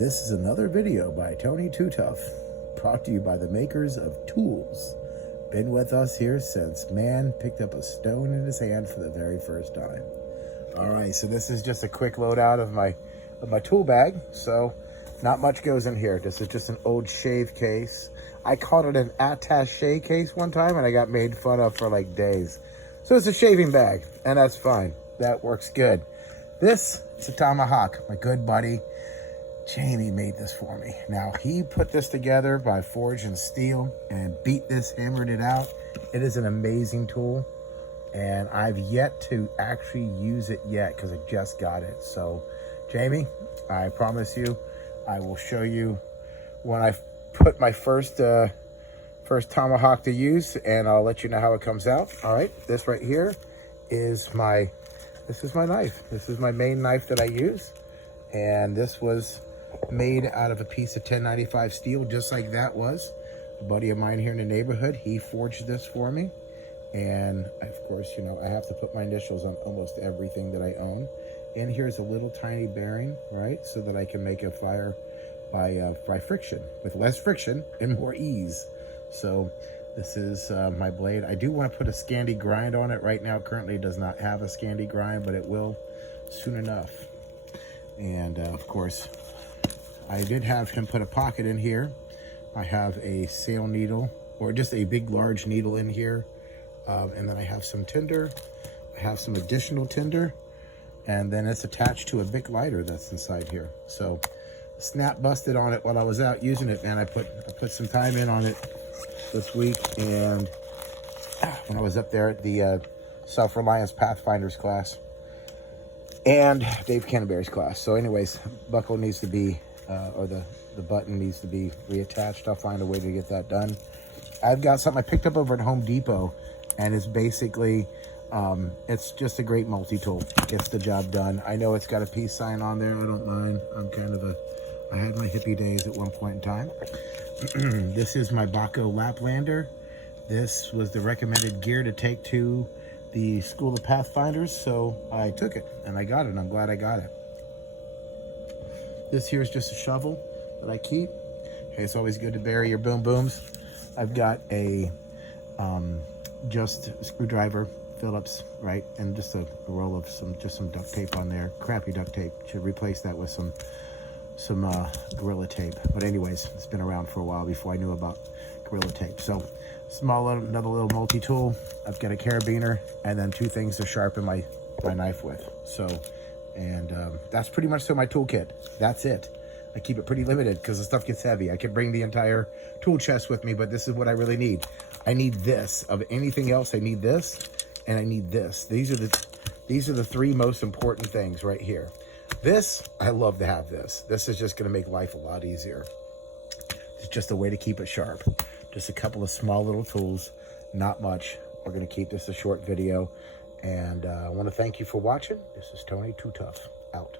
This is another video by Tony Too Tough, brought to you by the makers of tools. Been with us here since man picked up a stone in his hand for the very first time. All right, so this is just a quick loadout of my tool bag. So not much goes in here. This is just an old shave case. I called it an attaché case one time and I got made fun of for like days. So it's a shaving bag and that's fine. That works good. This is a Tomahawk. My good buddy Jamie made this for me. Now he put this together by forging steel and beat this, hammered it out. It is an amazing tool and I've yet to actually use it yet because I just got it. So Jamie, I promise you, I will show you when I put my first Tomahawk to use, and I'll let you know how it comes out. All right, this right here is my knife. This is my main knife that I use, and this was made out of a piece of 1095 steel, just like that was. A buddy of mine here in the neighborhood, he forged this for me, and of course, you know, I have to put my initials on almost everything that I own. And here's a little tiny bearing, right, so that I can make a fire by friction, with less friction and more ease. So this is my blade. I do want to put a Scandi grind on it. Right now, it currently does not have a Scandi grind, but it will soon enough. And of course, I did have him put a pocket in here. I have a sail needle, or just a big large needle in here. And then I have some tinder. I have some additional tinder. And then it's attached to a big lighter that's inside here. So snap busted on it while I was out using it, man. I put some time in on it this week, and when I was up there at the Self-Reliance Pathfinders class and Dave Canterbury's class. So anyways, buckle needs to be, or the button needs to be reattached. I'll find a way to get that done. I've got something I picked up over at Home Depot, and it's basically, it's just a great multi-tool. Gets the job done. I know it's got a peace sign on there. I don't mind. I had my hippie days at one point in time. This is my Bacco Laplander. This was the recommended gear to take to the School of Pathfinders, so I took it and I got it. I'm glad I got it. This here is just a shovel that I keep. Okay, it's always good to bury your boom booms. I've got a just screwdriver, Phillips, right, and just a roll of some duct tape on there. Crappy duct tape. Should replace that with some Gorilla tape. But anyways, it's been around for a while before I knew about Gorilla tape. So another little multi-tool. I've got a carabiner and then two things to sharpen my knife with. So, and that's pretty much my toolkit. That's it. I keep it pretty limited because the stuff gets heavy. I could bring the entire tool chest with me, but this is what I really need. I need this. Of anything else, I need this and I need this. These are the three most important things right here. This, I love to have this. This is just going to make life a lot easier. It's just a way to keep it sharp. Just a couple of small little tools, not much. We're going to keep this a short video. And I want to thank you for watching. This is Tony Too Tough, out.